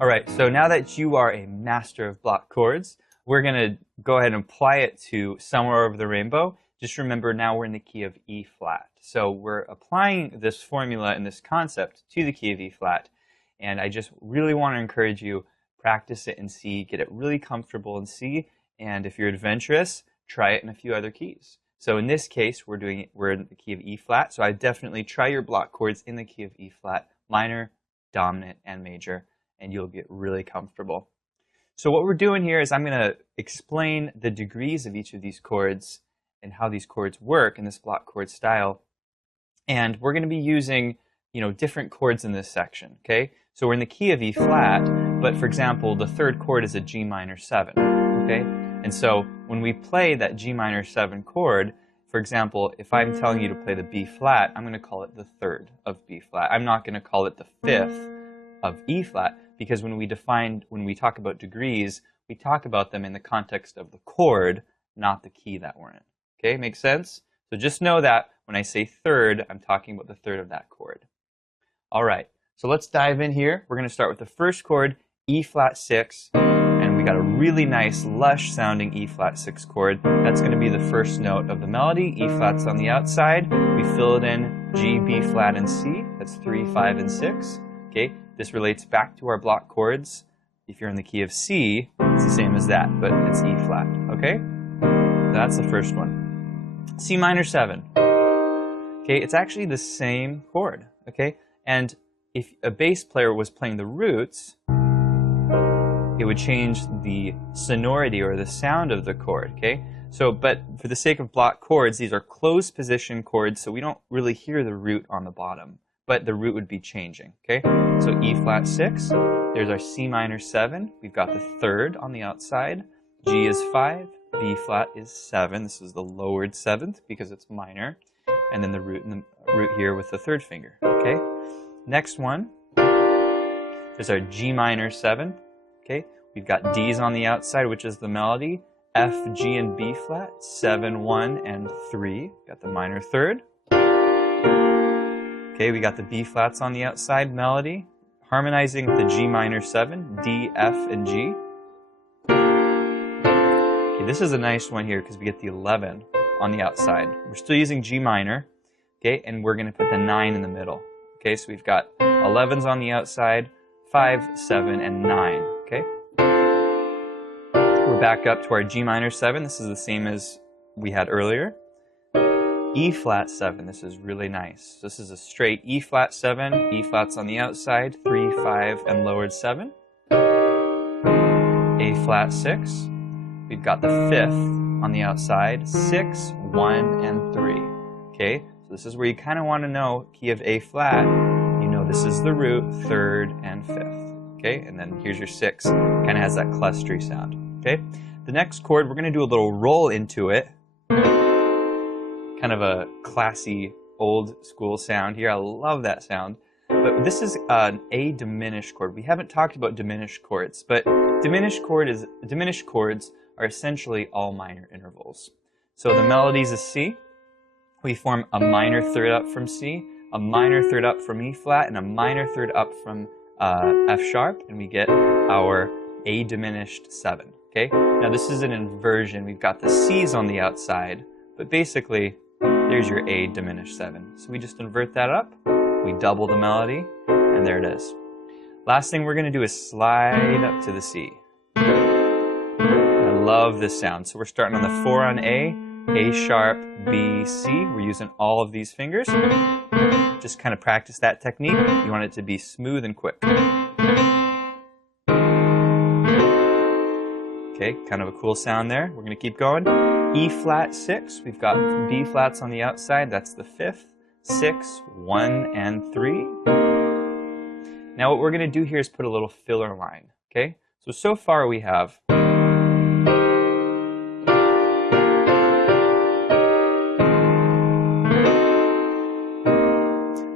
All right, so now that you are a master of block chords, we're going to go ahead and apply it to Somewhere Over the Rainbow. Just remember, now we're in the key of E flat. So we're applying this formula and this concept to the key of E flat. And I just really want to encourage you, practice it in C, get it really comfortable in C. And if you're adventurous, try it in a few other keys. So in this case, we're in the key of E flat. So I definitely try your block chords in the key of E flat, minor, dominant, and major, and you'll get really comfortable. So what we're doing here is I'm going to explain the degrees of each of these chords and how these chords work in this block chord style. And we're going to be using, different chords in this section, okay? So we're in the key of E flat, but for example, the third chord is a G minor 7, okay? And so when we play that G minor 7 chord, for example, if I'm telling you to play the B flat, I'm going to call it the third of B flat. I'm not going to call it the fifth of E flat, because when we talk about degrees, we talk about them in the context of the chord, not the key that we're in. Okay, makes sense? So just know that when I say third, I'm talking about the third of that chord. All right, so let's dive in here. We're going to start with the first chord, E flat 6, and we got a really nice, lush sounding E flat 6 chord. That's going to be the first note of the melody. E flat's on the outside. We fill it in G, B flat, and C. That's 3, 5, and 6. Okay, this relates back to our block chords. If you're in the key of C, it's the same as that, but it's E flat. Okay, that's the first one. C minor 7. Okay, it's actually the same chord. Okay, and if a bass player was playing the roots, it would change the sonority or the sound of the chord. Okay, so but for the sake of block chords, these are closed position chords, so we don't really hear the root on the bottom, but the root would be changing. Okay, so E flat 6. There's our C minor 7. We've got the third on the outside. G is 5. B flat is 7. This is the lowered 7th because it's minor. And then the root here with the third finger. Okay. Next one. There's our G minor 7. Okay. We've got D's on the outside, which is the melody. F, G, and B flat. 7, 1, and 3. Got the minor third. Okay, we got the B flats on the outside, melody. Harmonizing with the G minor 7, D, F, and G. Okay, this is a nice one here because we get the 11 on the outside. We're still using G minor, okay, and we're going to put the 9 in the middle. Okay, so we've got 11s on the outside, 5, 7, and 9, okay? We're back up to our G minor 7. This is the same as we had earlier. E flat 7, this is really nice. This is a straight E flat 7, E flats on the outside, 3, 5, and lowered 7. A flat 6. We've got the 5th on the outside, 6, 1, and 3. Okay, so this is where you kind of want to know key of A flat. You know this is the root, 3rd, and 5th. Okay, and then here's your 6. Kind of has that clustery sound. Okay, the next chord, we're going to do a little roll into it. Kind of a classy, old school sound here. I love that sound. But this is an A diminished chord. We haven't talked about diminished chords, but diminished chords are essentially all minor intervals. So the melody's a C. We form a minor third up from C, a minor third up from E flat, and a minor third up from F sharp, and we get our A diminished 7. Okay. Now this is an inversion. We've got the C's on the outside, but basically there's your A diminished 7. So we just invert that up, we double the melody, and there it is. Last thing we're going to do is slide up to the C. I love this sound. So we're starting on the 4 on A sharp, B, C. We're using all of these fingers. Just kind of practice that technique. You want it to be smooth and quick. Okay, kind of a cool sound there. We're going to keep going. E flat 6, we've got B flats on the outside, that's the 5th, 6, 1, and 3. Now what we're going to do here is put a little filler line, okay? So far we have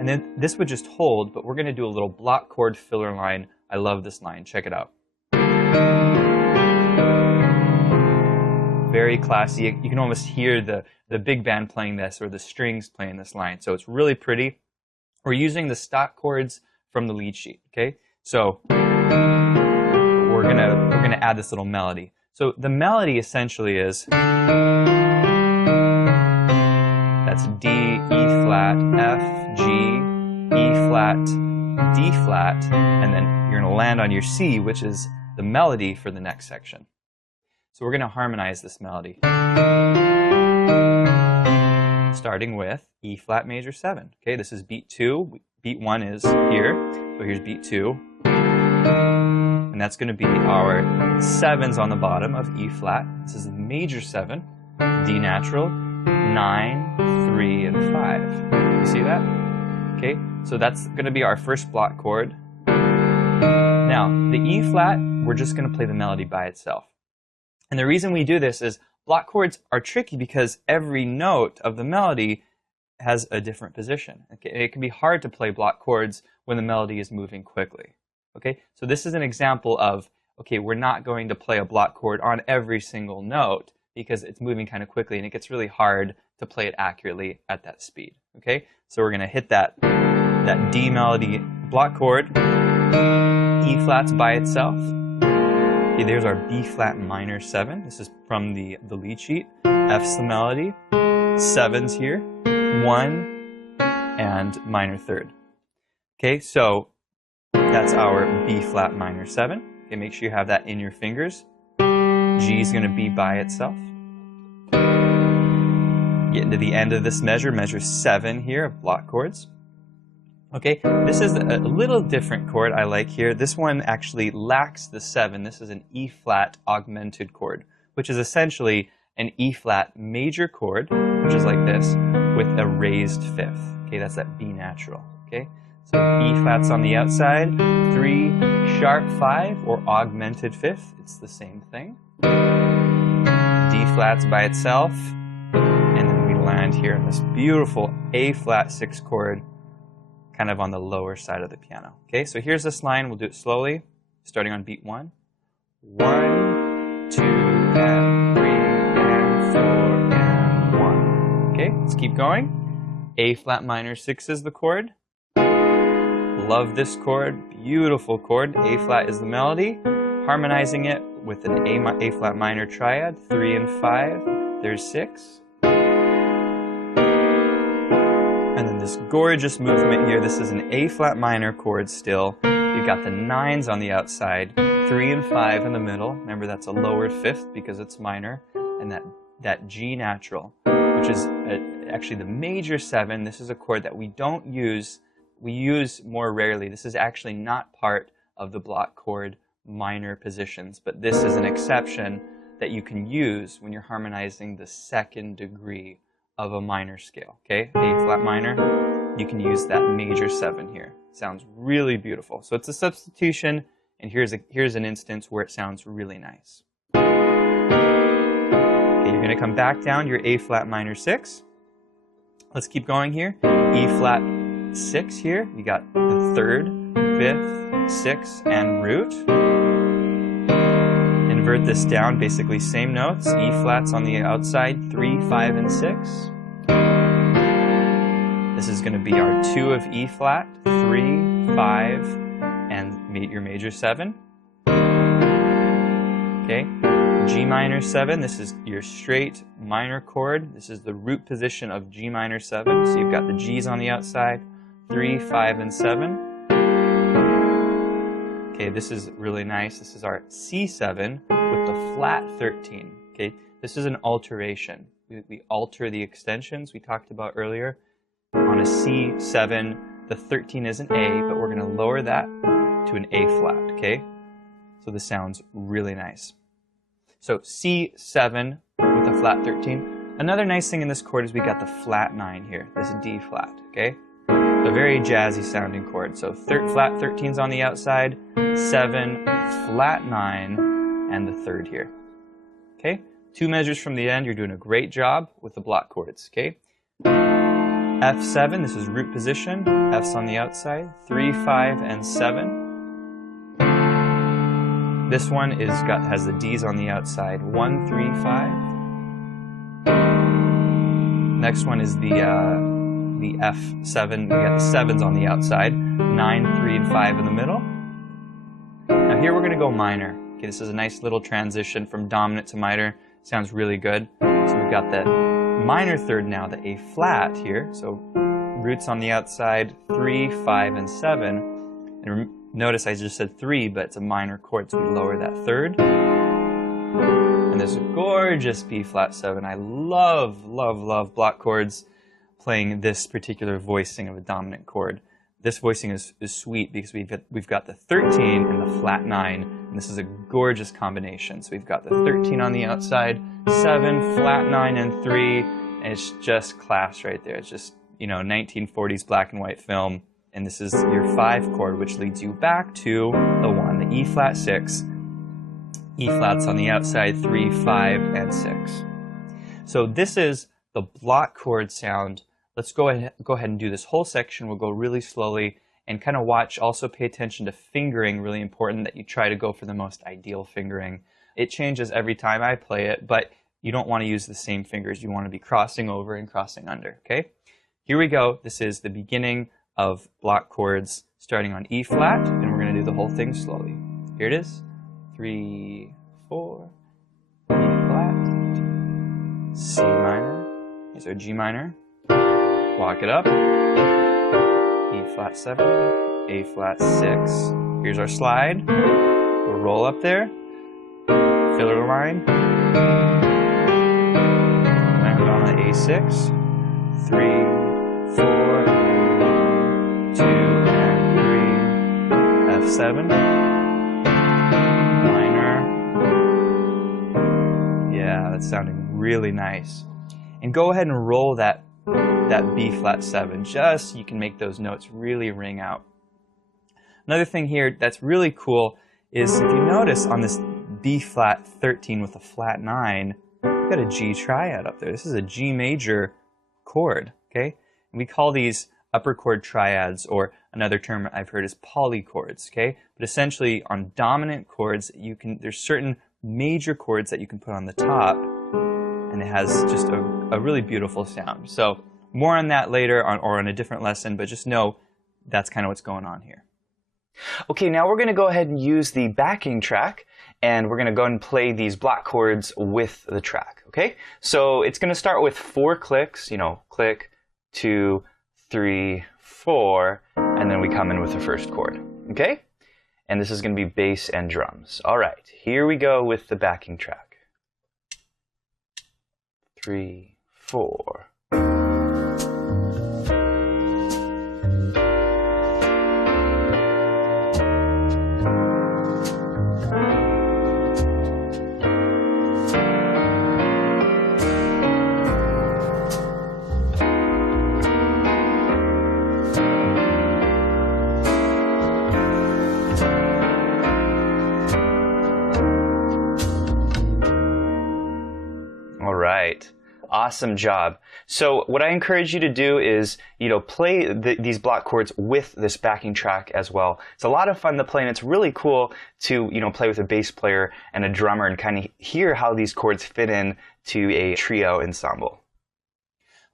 and then this would just hold, but we're going to do a little block chord filler line. I love this line, check it out. Very classy. You can almost hear the big band playing this or the strings playing this line. So it's really pretty. We're using the stock chords from the lead sheet. Okay, so we're gonna add this little melody. So the melody essentially is, that's D, E flat, F, G, E flat, D flat, and then you're gonna land on your C, which is the melody for the next section. So we're gonna harmonize this melody. Starting with E flat major 7. Okay, this is beat 2. Beat 1 is here, so here's beat 2. And that's going to be our 7s on the bottom of E flat. This is major 7, D natural, 9, 3, and 5. You see that? Okay, so that's going to be our first block chord. Now, the E flat, we're just going to play the melody by itself. And the reason we do this is block chords are tricky because every note of the melody has a different position. Okay? It can be hard to play block chords when the melody is moving quickly. Okay? So this is an example of, okay, we're not going to play a block chord on every single note because it's moving kind of quickly and it gets really hard to play it accurately at that speed. Okay? So we're going to hit that D melody block chord, E flat's by itself. Okay, there's our B flat minor 7. This is from the lead sheet. F's the melody. 7's here. 1 and minor 3rd. Okay, so that's our B flat minor 7. Okay, make sure you have that in your fingers. G is going to be by itself. Getting to the end of this measure, measure 7 here of block chords. Okay, this is a little different chord I like here. This one actually lacks the 7. This is an E flat augmented chord, which is essentially an E flat major chord, which is like this, with a raised 5th. Okay, that's that B natural. Okay, so E flat's on the outside, 3 sharp 5 or augmented 5th. It's the same thing. D flat's by itself, and then we land here in this beautiful A flat 6 chord, kind of on the lower side of the piano. Okay, so here's this line. We'll do it slowly, starting on beat 1. 1, 2, and 3, and 4, and 1. Okay, let's keep going. A flat minor 6 is the chord. Love this chord, beautiful chord. A flat is the melody. Harmonizing it with an A flat minor triad, 3 and 5. There's 6. And then this gorgeous movement here, this is an A flat minor chord still. You've got the 9s on the outside, 3 and 5 in the middle. Remember, that's a lowered 5th because it's minor. And that G natural, which is actually the major 7. This is a chord that we don't use, we use more rarely. This is actually not part of the block chord minor positions, but this is an exception that you can use when you're harmonizing the 2nd degree of a minor scale. Okay, A flat minor, you can use that major 7 here. Sounds really beautiful. So it's a substitution, and here's an instance where it sounds really nice. Okay, you're going to come back down your A flat minor 6. Let's keep going here. E flat 6 here. You got the 3rd, 5th, 6th, and root. Invert this down, basically same notes. E flats on the outside, 3, 5, and 6. This is going to be our 2 of E flat, 3, 5, and your major 7. Okay, G minor 7, this is your straight minor chord. This is the root position of G minor 7. So you've got the G's on the outside, 3, 5, and 7. Okay, this is really nice. This is our C7 with the flat 13. Okay, this is an alteration. We alter the extensions we talked about earlier. On a C7, the 13 is an A, but we're going to lower that to an A flat, okay? So this sounds really nice. So C7 with a flat 13. Another nice thing in this chord is we got the flat 9 here, this D flat, okay? A very jazzy sounding chord. So flat 13's on the outside, 7, flat 9, and the 3rd here. Okay? 2 measures from the end. You're doing a great job with the block chords. Okay? F7, this is root position. F's on the outside, 3, 5, and 7. This one has the D's on the outside, 1, 3, 5. Next one is the F7, we got the 7's on the outside, 9, 3, and 5 in the middle. Now here we're going to go minor. Okay, this is a nice little transition from dominant to minor. Sounds really good. So we've got the minor third now, the A flat here. So roots on the outside, 3, 5, and 7. And notice I just said 3, but it's a minor chord, so we lower that third. And there's a gorgeous B flat 7. I love, love, love block chords playing this particular voicing of a dominant chord. This voicing is sweet because we've got the 13 and the flat 9, and this is a gorgeous combination. So we've got the 13 on the outside, 7, flat 9, and 3, and it's just class right there. It's just, 1940s black and white film, and this is your 5 chord, which leads you back to the 1, the E flat 6, E flats on the outside, 3, 5, and 6. So this is the block chord sound. Let's go ahead and do this whole section. We'll go really slowly and kind of watch. Also pay attention to fingering, really important that you try to go for the most ideal fingering. It changes every time I play it, but you don't want to use the same fingers. You want to be crossing over and crossing under, okay? Here we go. This is the beginning of block chords starting on E flat, and we're going to do the whole thing slowly. Here it is. 3, 4, E flat, C minor, here's our G minor. Walk it up, E flat 7, A flat 6. Here's our slide. We'll roll up there, filler line, land on the A6, 3, 4, 2, and 3, F7, minor. Yeah, that's sounding really nice. And go ahead and roll that B flat 7, just so you can make those notes really ring out. Another thing here that's really cool is if you notice on this B flat 13 with a flat 9, we've got a G triad up there. This is a G major chord, okay? And we call these upper chord triads, or another term I've heard is polychords, okay? But essentially on dominant chords, there's certain major chords that you can put on the top, and it has just a really beautiful sound. So more on that later or on a different lesson, but just know that's kind of what's going on here. Okay, now we're going to go ahead and use the backing track, and we're going to go and play these block chords with the track, okay? So it's going to start with 4 clicks, click, 2, 3, 4, and then we come in with the first chord, okay? And this is going to be bass and drums. All right, here we go with the backing track. 3, 4. Awesome job. So what I encourage you to do is, play these block chords with this backing track as well. It's a lot of fun to play, and it's really cool to, play with a bass player and a drummer and kind of hear how these chords fit in to a trio ensemble.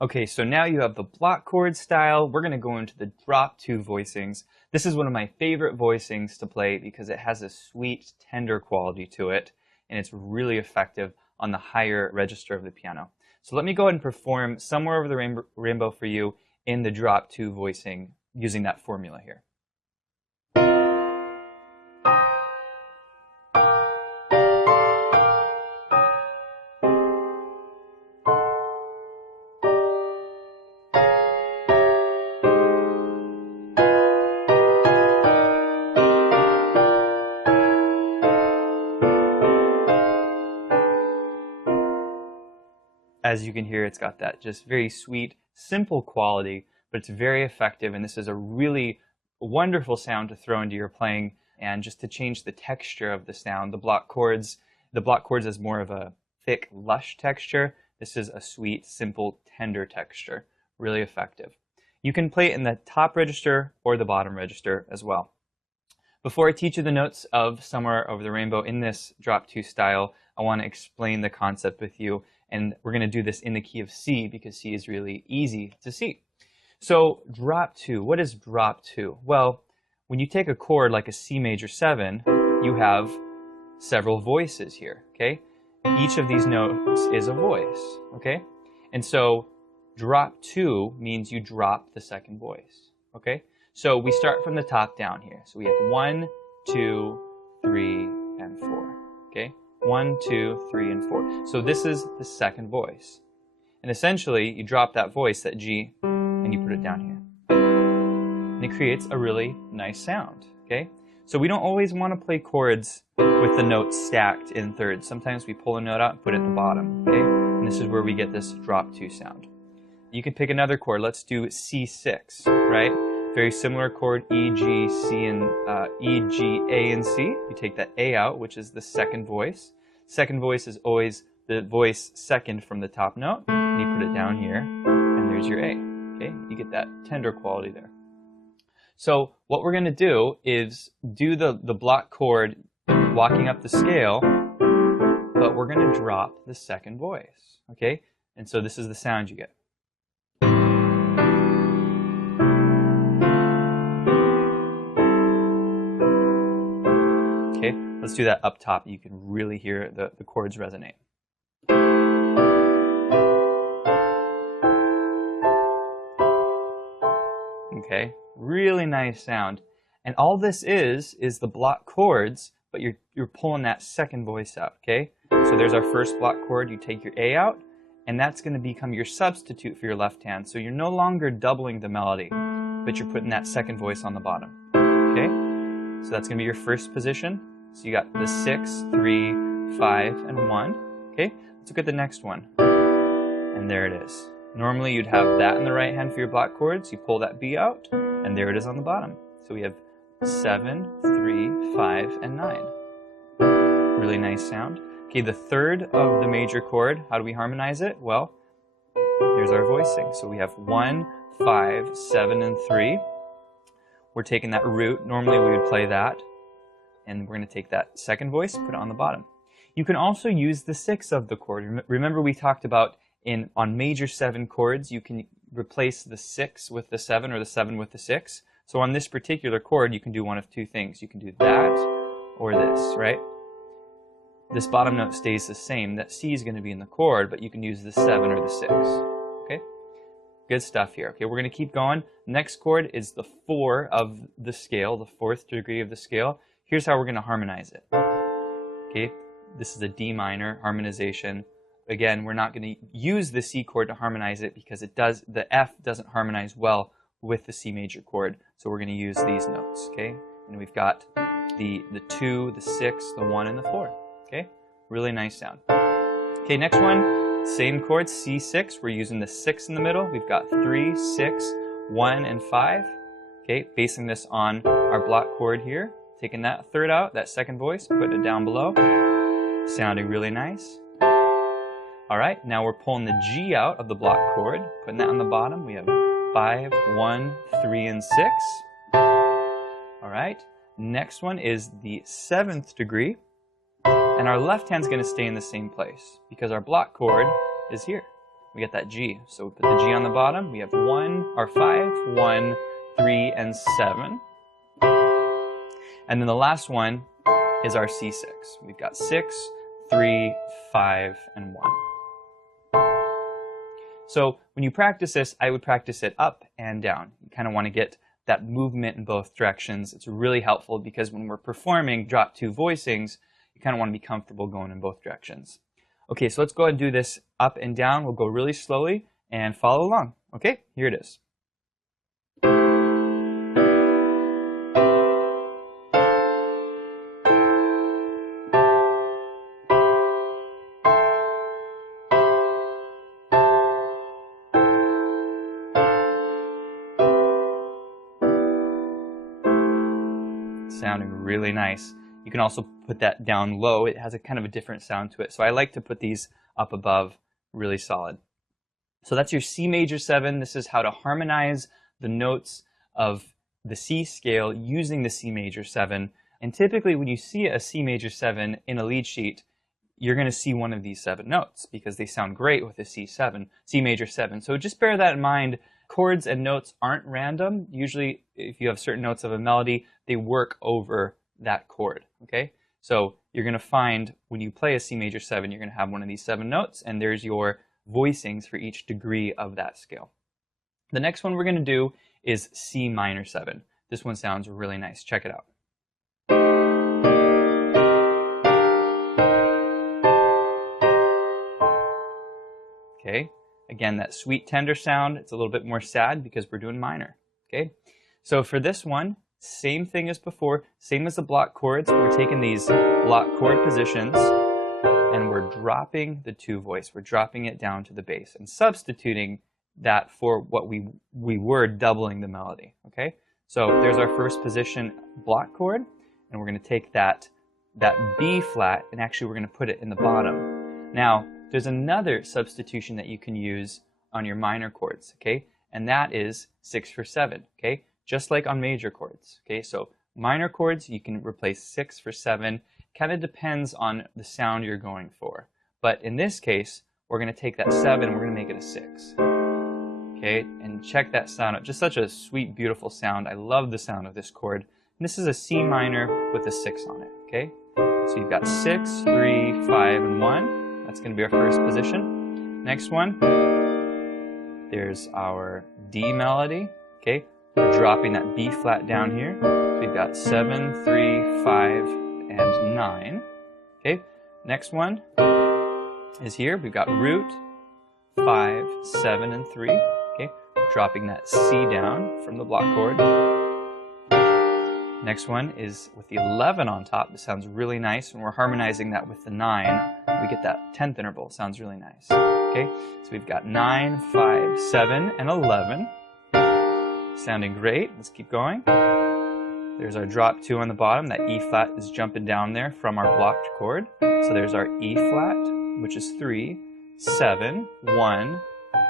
Okay, so now you have the block chord style. We're going to go into the drop 2 voicings. This is one of my favorite voicings to play because it has a sweet, tender quality to it, and it's really effective on the higher register of the piano. So let me go ahead and perform Somewhere Over the Rainbow for you in the drop 2 voicing using that formula here. As you can hear, it's got that just very sweet, simple quality, but it's very effective, and this is a really wonderful sound to throw into your playing, and just to change the texture of the sound. The block chords is more of a thick, lush texture. This is a sweet, simple, tender texture. Really effective. You can play it in the top register or the bottom register as well. Before I teach you the notes of Somewhere Over the Rainbow in this drop 2 style, I want to explain the concept with you. And we're going to do this in the key of C because C is really easy to see. So drop 2, what is drop 2? Well, when you take a chord like a C major 7, you have several voices here, okay? Each of these notes is a voice, okay? And so drop 2 means you drop the second voice, okay? So we start from the top down here. So we have 1, 2, 3, and 4, okay? 1, 2, 3, and 4. So this is the second voice. And essentially, you drop that voice, that G, and you put it down here. And it creates a really nice sound, okay? So we don't always want to play chords with the notes stacked in thirds. Sometimes we pull a note out and put it at the bottom, okay? And this is where we get this drop 2 sound. You could pick another chord. Let's do C6, right? Very similar chord, E, G, C, and E, G, A, and C. You take that A out, which is the second voice. Second voice is always the voice second from the top note. And you put it down here, and there's your A, okay? You get that tender quality there. So what we're going to do is do the block chord walking up the scale, but we're going to drop the second voice, okay? And so this is the sound you get. Okay, let's do that up top. You can really hear the chords resonate. Okay, really nice sound. And all this is the block chords, but you're pulling that second voice out, okay? So there's our first block chord. You take your A out, and that's going to become your substitute for your left hand. So you're no longer doubling the melody, but you're putting that second voice on the bottom, okay? So that's going to be your first position. So you got the 6, 3, 5, and 1, okay? Let's look at the next one. And there it is. Normally you'd have that in the right hand for your block chords. You pull that B out, and there it is on the bottom. So we have 7, 3, 5, and 9. Really nice sound. Okay, the third of the major chord, how do we harmonize it? Well, here's our voicing. So we have 1, 5, 7, and 3. We're taking that root. Normally we would play that. And we're going to take that second voice, put it on the bottom. You can also use the 6 of the chord. Remember we talked about on major 7 chords, you can replace the 6 with the 7 or the 7 with the 6. So on this particular chord, you can do one of two things. You can do that or this, right? This bottom note stays the same. That C is going to be in the chord, but you can use the 7 or the 6. Okay? Good stuff here. Okay, we're going to keep going. Next chord is the 4 of the scale, the 4th degree of the scale. Here's how we're going to harmonize it. Okay, this is a D minor harmonization. Again, we're not going to use the C chord to harmonize it because the F doesn't harmonize well with the C major chord. So we're going to use these notes, okay? And we've got the 2, the 6, the 1, and the 4, okay? Really nice sound. Okay, next one, same chord, C6. We're using the 6 in the middle. We've got 3, 6, 1, and 5. Okay, basing this on our block chord here. Taking that third out, that second voice, putting it down below. Sounding really nice. All right, now we're pulling the G out of the block chord, putting that on the bottom. We have 5, 1, 3, and 6. All right, next one is the 7th degree. And our left hand's going to stay in the same place because our block chord is here. We get that G. So we put the G on the bottom. We have 5, 1, 3, and 7. And then the last one is our C6. We've got 6, 3, 5, and 1. So when you practice this, I would practice it up and down. You kind of want to get that movement in both directions. It's really helpful because when we're performing drop 2 voicings, you kind of want to be comfortable going in both directions. Okay, so let's go ahead and do this up and down. We'll go really slowly and follow along. Okay, here it is. Sounding really nice. You can also put that down low. It has a kind of a different sound to it. So I like to put these up above really solid. So that's your C major 7. This is how to harmonize the notes of the C scale using the C major 7. And typically when you see a C major 7 in a lead sheet, you're going to see one of these 7 notes because they sound great with a C7, C major 7. So just bear that in mind. Chords and notes aren't random. Usually if you have certain notes of a melody, they work over that chord, okay? So you're going to find when you play a C major 7, you're going to have one of these 7 notes, and there's your voicings for each degree of that scale. The next one we're going to do is C minor 7. This one sounds really nice. Check it out. Okay, again, that sweet tender sound. It's a little bit more sad because we're doing minor. Okay, so for this one, same thing as before, same as the block chords. We're taking these block chord positions and we're dropping the 2 voice. We're dropping it down to the bass and substituting that for what we were doubling the melody. Okay, so there's our first position block chord, and we're going to take that B flat, and actually we're going to put it in the bottom. Now, there's another substitution that you can use on your minor chords, okay? And that is 6 for 7, okay? Just like on major chords, okay? So minor chords, you can replace 6 for 7. Kind of depends on the sound you're going for. But in this case, we're going to take that 7 and we're going to make it a 6. Okay, and check that sound out. Just such a sweet, beautiful sound. I love the sound of this chord. And this is a C minor with a 6 on it, okay? So you've got 6, 3, 5, and 1. That's going to be our first position. Next one, there's our D melody, okay? We're dropping that B flat down here. So we've got 7, 3, 5, and 9. Okay, next one is here. We've got root, 5, 7, and 3. Okay, we're dropping that C down from the block chord. Next one is with the 11 on top. This sounds really nice, and we're harmonizing that with the 9. We get that 10th interval. Sounds really nice. Okay, so we've got 9, 5, 7, and 11. Sounding great. Let's keep going. There's our drop 2 on the bottom. That E flat is jumping down there from our blocked chord. So there's our E flat, which is 3, 7, 1,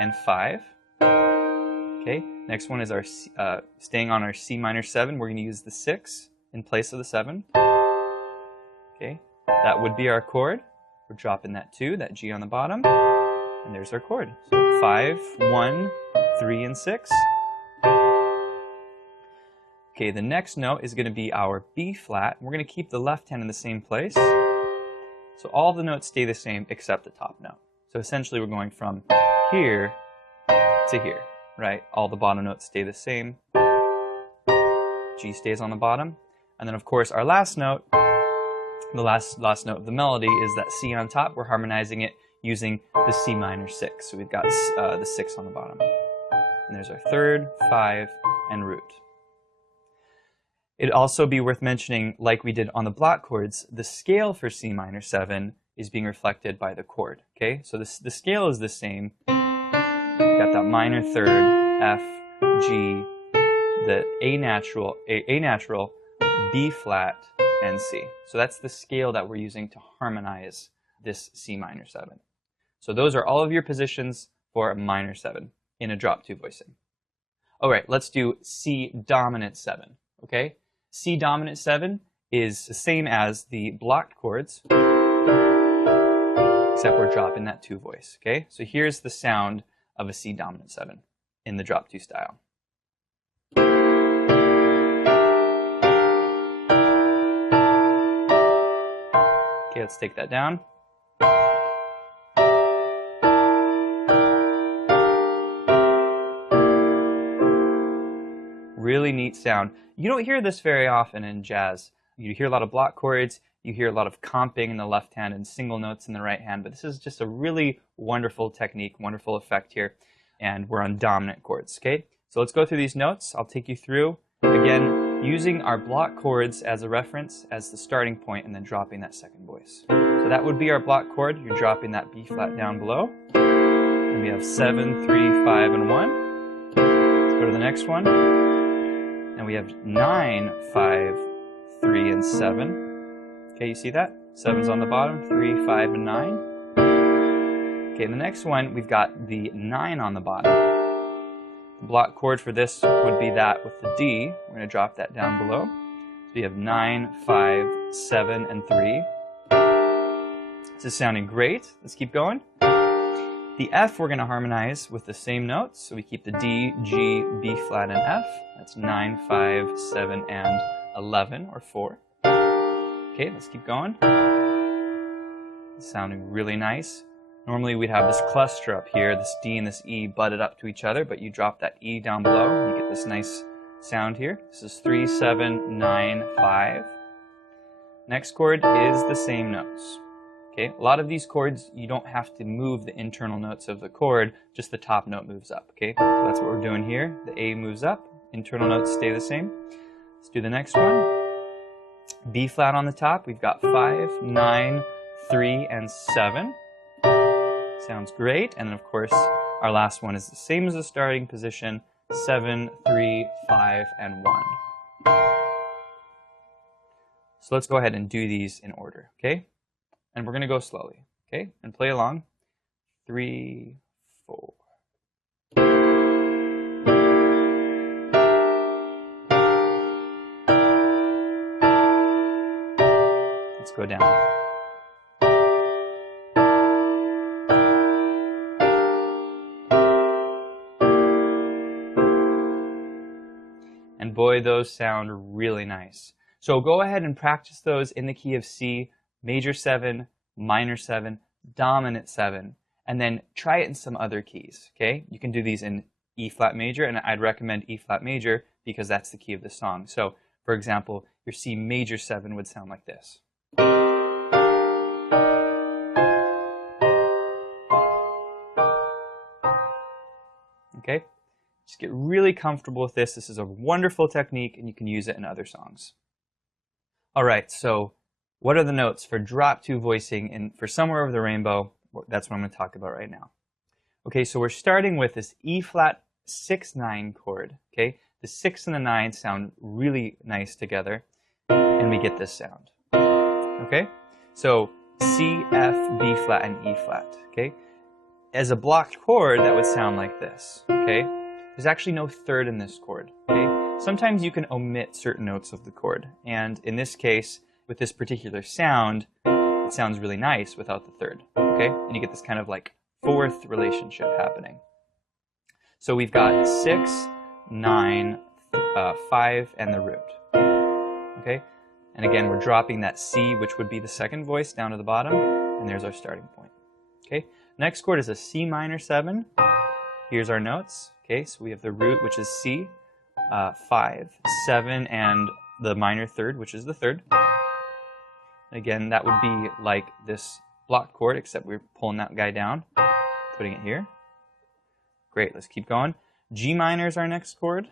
and 5. Okay, next one is our staying on our C minor 7. We're going to use the 6 in place of the 7. Okay, that would be our chord. We're dropping that 2, that G on the bottom, and there's our chord. So 5, 1, 3, and 6. Okay, the next note is going to be our B flat. We're going to keep the left hand in the same place. So all the notes stay the same except the top note. So essentially we're going from here to here, right? All the bottom notes stay the same. G stays on the bottom. And then of course our last note, the last note of the melody is that C on top. We're harmonizing it using the C minor 6. So we've got the 6 on the bottom. And there's our 3rd, 5, and root. It'd also be worth mentioning, like we did on the block chords, the scale for C minor 7 is being reflected by the chord, okay? So the scale is the same. You've got that minor 3rd, F, G, the A natural, B flat, and C. So that's the scale that we're using to harmonize this C minor 7. So those are all of your positions for a minor 7 in a drop 2 voicing. All right, let's do C dominant 7, okay? C dominant 7 is the same as the blocked chords, except we're dropping that 2 voice, okay? So here's the sound of a C dominant 7 in the drop 2 style. Okay, let's take that down. Really neat sound. You don't hear this very often in jazz. You hear a lot of block chords, you hear a lot of comping in the left hand and single notes in the right hand, but this is just a really wonderful technique, wonderful effect here, and we're on dominant chords, okay? So let's go through these notes. I'll take you through, again, using our block chords as a reference, as the starting point, and then dropping that second voice. So that would be our block chord. You're dropping that B flat down below, and we have 7, 3, 5, and 1. Let's go to the next one. And we have 9, 5, 3, and 7. Okay, you see that? 7's on the bottom, 3, 5, and 9. Okay, the next one, we've got the 9 on the bottom. The block chord for this would be that with the D. We're going to drop that down below. So we have 9, 5, 7, and 3. This is sounding great. Let's keep going. The F we're going to harmonize with the same notes. So we keep the D, G, B flat, and F. That's 9, 5, 7, and 11, or 4. Okay, let's keep going. It's sounding really nice. Normally we'd have this cluster up here, this D and this E butted up to each other, but you drop that E down below and you get this nice sound here. This is 3, 7, 9, 5. Next chord is the same notes. Okay, a lot of these chords you don't have to move the internal notes of the chord, just the top note moves up. Okay, so that's what we're doing here. The A moves up, internal notes stay the same. Let's do the next one. B flat on the top, we've got 5, 9, 3, and 7. Sounds great. And then of course our last one is the same as the starting position, 7, 3, 5, and 1. So let's go ahead and do these in order, okay? And we're going to go slowly, okay? And play along. 3, 4. Let's go down. And boy, those sound really nice. So go ahead and practice those in the key of C, major 7, minor 7, dominant 7, and then try it in some other keys, okay? You can do these in E flat major, and I'd recommend E flat major because that's the key of the song. So, for example, your C major 7 would sound like this. Okay? Just get really comfortable with this. This is a wonderful technique, and you can use it in other songs. All right, so what are the notes for drop 2 voicing and for Somewhere Over the Rainbow? That's what I'm going to talk about right now. Okay, so we're starting with this E flat 6-9 chord. Okay, the 6 and the 9 sound really nice together, and we get this sound. Okay, so C, F, B flat, and E flat. Okay, as a blocked chord, that would sound like this. Okay. There's actually no third in this chord, okay? Sometimes you can omit certain notes of the chord, and in this case, with this particular sound, it sounds really nice without the third, okay? And you get this kind of like fourth relationship happening. So we've got 6, 9, 5, and the root, okay? And again, we're dropping that C, which would be the second voice, down to the bottom, and there's our starting point, okay? Next chord is a C minor 7. Here's our notes. Okay, so we have the root, which is C, 5, 7, and the minor third, which is the third. Again, that would be like this blocked chord, except we're pulling that guy down, putting it here. Great, let's keep going. G minor is our next chord.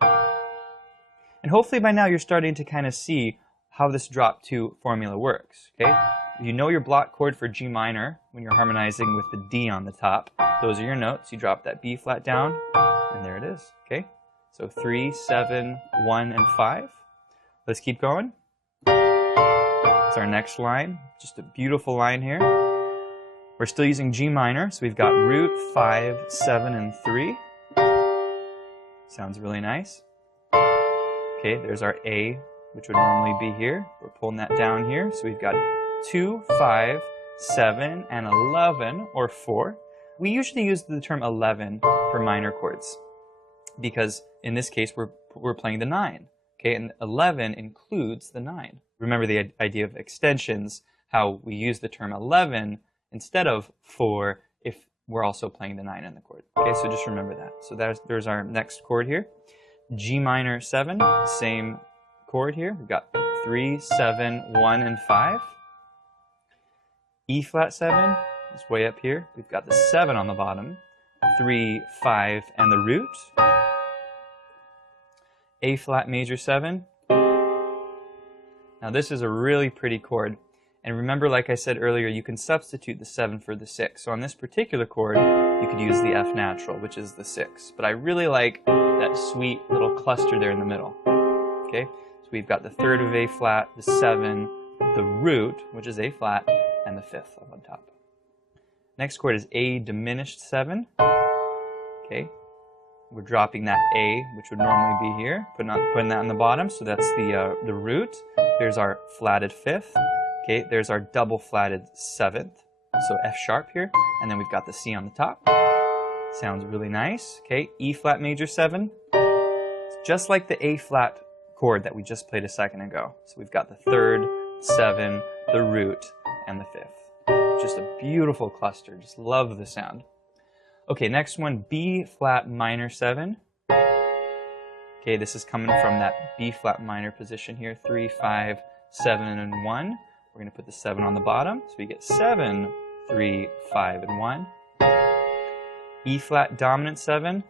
And hopefully by now you're starting to kind of see how this drop 2 formula works, okay? If you know your block chord for G minor, when you're harmonizing with the D on the top, those are your notes. You drop that B flat down, and there it is, okay? So 3, 7, 1, and 5. Let's keep going. It's our next line, just a beautiful line here. We're still using G minor, so we've got root, 5, 7, and 3. Sounds really nice. Okay, there's our A, which would normally be here. We're pulling that down here, so we've got 2, 5, 7, and 11, or 4. We usually use the term 11 for minor chords because in this case we're playing the 9. Okay, and 11 includes the 9. Remember the idea of extensions, how we use the term 11 instead of 4 if we're also playing the 9 in the chord. Okay, so just remember that. So there's our next chord here. G minor 7, same chord here. We've got 3, 7, 1, and 5. E flat 7 is way up here. We've got the 7 on the bottom. 3, 5, and the root. A flat major 7. Now this is a really pretty chord. And remember, like I said earlier, you can substitute the 7 for the 6. So on this particular chord, you could use the F natural, which is the 6. But I really like that sweet little cluster there in the middle. Okay, so we've got the 3rd of A flat, the 7, the root, which is A flat, and the 5th up on top. Next chord is A diminished 7. Okay, we're dropping that A, which would normally be here, putting that on the bottom. So that's the root. There's our flatted 5th. Okay, there's our double flatted 7th. So F sharp here, and then we've got the C on the top. Sounds really nice. Okay, E flat major 7. It's just like the A flat chord that we just played a second ago. So we've got the 3rd, 7, the root, and the 5th. Just a beautiful cluster. Just love the sound. Okay, next one, B flat minor 7. Okay, this is coming from that B flat minor position here, 3, 5, 7, and 1. We're going to put the 7 on the bottom, so we get 7, 3, 5, and 1. E flat dominant 7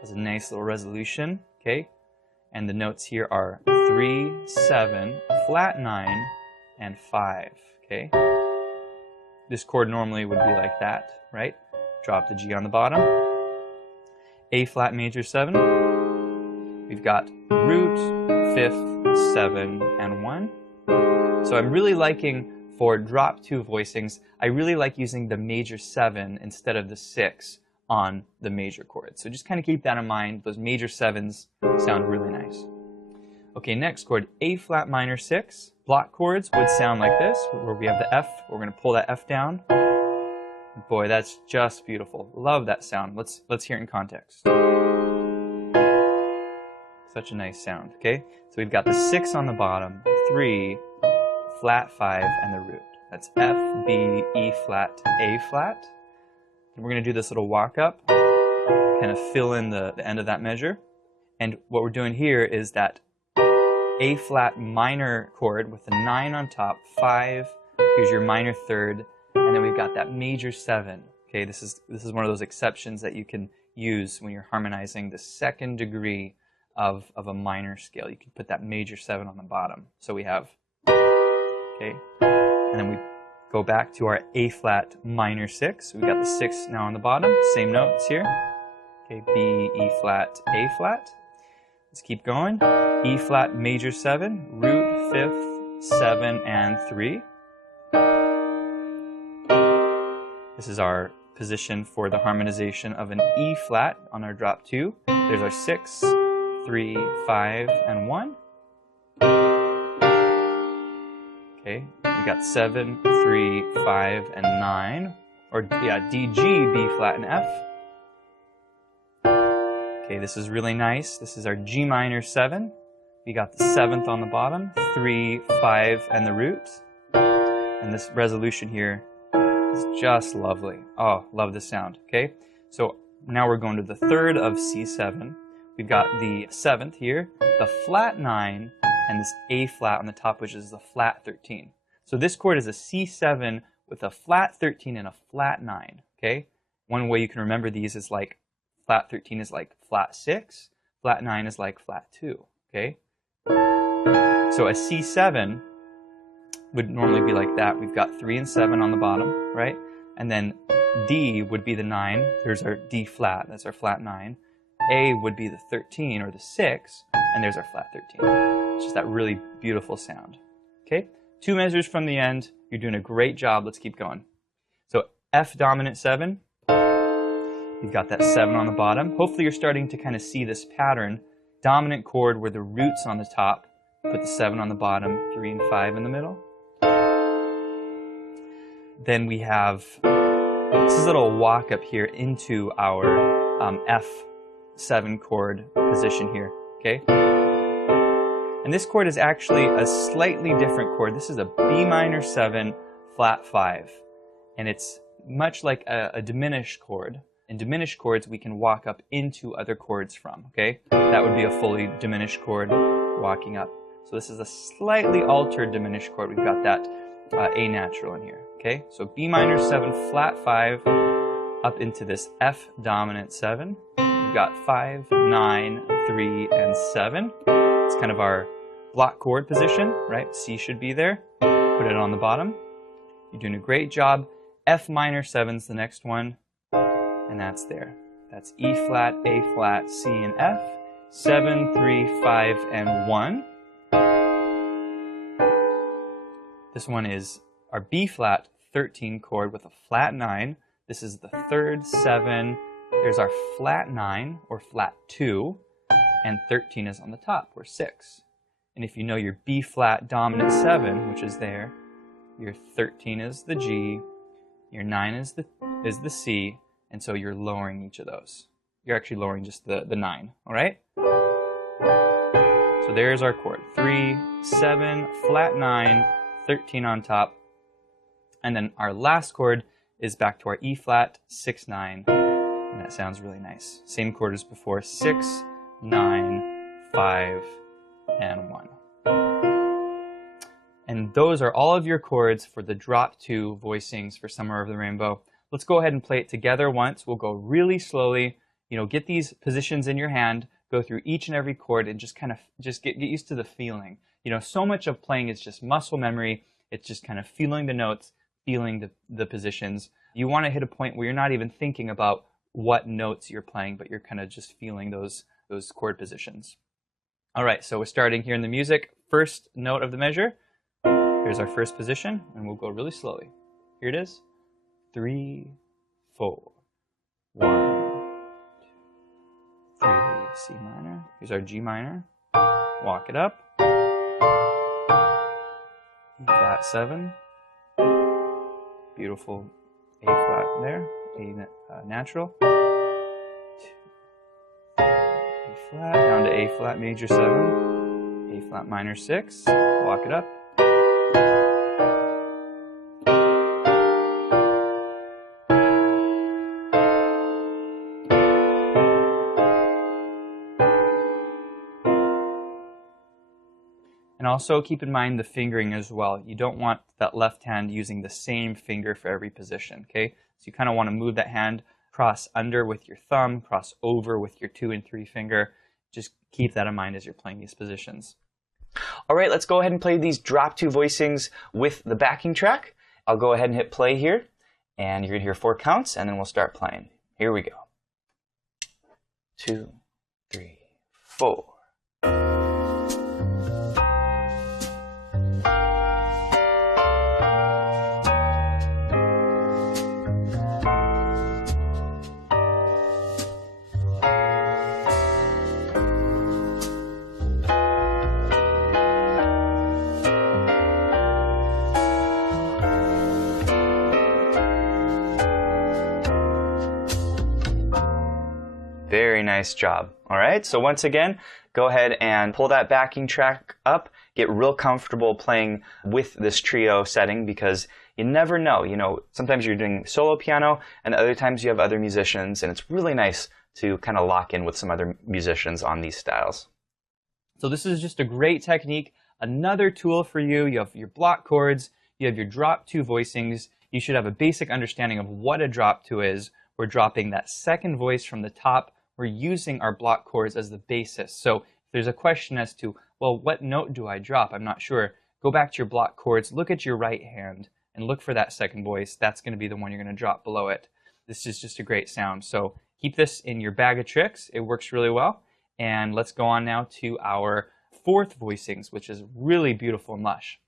has a nice little resolution, okay? And the notes here are 3, 7, flat 9, and 5, okay? This chord normally would be like that, right? Drop the G on the bottom. A flat major 7. We've got root, 5th, 7, and 1. So I'm really liking, for drop 2 voicings, I really like using the major 7 instead of the 6 on the major chord. So just kind of keep that in mind. Those major 7s sound really nice. Okay, next chord, A flat minor 6. Block chords would sound like this, where we have the F. We're going to pull that F down. Boy, that's just beautiful. Love that sound. Let's hear it in context. Such a nice sound, okay? So we've got the 6 on the bottom, 3, flat 5, and the root. That's F, B, E flat, A flat. And we're going to do this little walk up, kind of fill in the end of that measure. And what we're doing here is that A flat minor chord with the 9 on top, 5, here's your minor 3rd, and then we've got that major 7. Okay, this is one of those exceptions that you can use when you're harmonizing the 2nd degree of a minor scale. You can put that major 7 on the bottom. So we have, okay, and then we go back to our A flat minor 6. We've got the 6 now on the bottom, same notes here. Okay, B, E flat, A flat. Let's keep going. E flat major 7, root, 5th, 7, and 3. This is our position for the harmonization of an E flat on our drop 2. There's our 6, 3, 5, and 1. Okay, we got 7, 3, 5, and 9. Or yeah, D, G, B flat, and F. Okay, this is really nice. This is our G minor 7. We got the 7th on the bottom, 3, 5, and the root. And this resolution here is just lovely. Oh, love the sound, okay? So now we're going to the 3rd of C7. We've got the 7th here, the flat 9, and this A flat on the top, which is the flat 13. So this chord is a C7 with a flat 13 and a flat 9, okay? One way you can remember these is like flat 13 is like flat 6, flat 9 is like flat 2, okay? So a C7 would normally be like that. We've got 3 and 7 on the bottom, right? And then D would be the 9. There's our D flat, that's our flat 9. A would be the 13 or the 6, and there's our flat 13. It's just that really beautiful sound. Okay, 2 measures from the end. You're doing a great job. Let's keep going. So F dominant 7. You've got that 7 on the bottom. Hopefully you're starting to kind of see this pattern. Dominant chord where the root's on the top. Put the 7 on the bottom, 3 and 5 in the middle. Then we have this is a little walk up here into our F7 chord position here, okay? And this chord is actually a slightly different chord. This is a B minor 7, flat 5. And it's much like a diminished chord. In diminished chords, we can walk up into other chords from, okay? That would be a fully diminished chord walking up. So this is a slightly altered diminished chord. We've got that A natural in here, okay? So B minor 7, flat 5, up into this F dominant 7. We've got 5, 9, 3, and 7. It's kind of our block chord position, right? C should be there. Put it on the bottom. You're doing a great job. F minor 7's the next one, and that's there. That's E flat, A flat, C, and F. 7, 3, 5, and 1. This one is our B flat 13 chord with a flat 9. This is the 3rd 7. There's our flat 9 or flat 2, and 13 is on the top, or 6. And if you know your B flat dominant 7, which is there, your 13 is the G, your 9 is the C, and so you're lowering each of those. You're actually lowering just the 9, all right? So there's our chord. 3, 7, flat 9, 13 on top. And then our last chord is back to our E flat, 6, 9. And that sounds really nice. Same chord as before, 6, 9, 5, and 1. And those are all of your chords for the drop 2 voicings for Somewhere Over the Rainbow. Let's go ahead and play it together once. We'll go really slowly. You know, get these positions in your hand, go through each and every chord, and just kind of get used to the feeling. You know, so much of playing is just muscle memory. It's just kind of feeling the notes, feeling the positions. You want to hit a point where you're not even thinking about what notes you're playing, but you're kind of just feeling those chord positions. All right, so we're starting here in the music. First note of the measure. Here's our first position, and we'll go really slowly. Here it is. 3, 4, 1, 2, 3, C minor. Here's our G minor. Walk it up. E flat 7. Beautiful A flat there. A natural. 2, A flat down to A flat major 7. A flat minor 6. Walk it up. And also keep in mind the fingering as well. You don't want that left hand using the same finger for every position, okay? So you kind of want to move that hand, cross under with your thumb, cross over with your 2 and 3 finger. Just keep that in mind as you're playing these positions. All right, let's go ahead and play these drop 2 voicings with the backing track. I'll go ahead and hit play here, and you're going to hear 4 counts, and then we'll start playing. Here we go. 2, 3, 4. Very nice job. All right, so once again, go ahead and pull that backing track up. Get real comfortable playing with this trio setting because you never know. You know, sometimes you're doing solo piano and other times you have other musicians, and it's really nice to kind of lock in with some other musicians on these styles. So this is just a great technique. Another tool for you. You have your block chords, you have your drop 2 voicings. You should have a basic understanding of what a drop 2 is. We're dropping that second voice from the top. We're using our block chords as the basis. So if there's a question as to, well, what note do I drop? I'm not sure. Go back to your block chords, look at your right hand, and look for that second voice. That's going to be the one you're going to drop below it. This is just a great sound. So keep this in your bag of tricks. It works really well. And let's go on now to our 4th voicings, which is really beautiful and lush.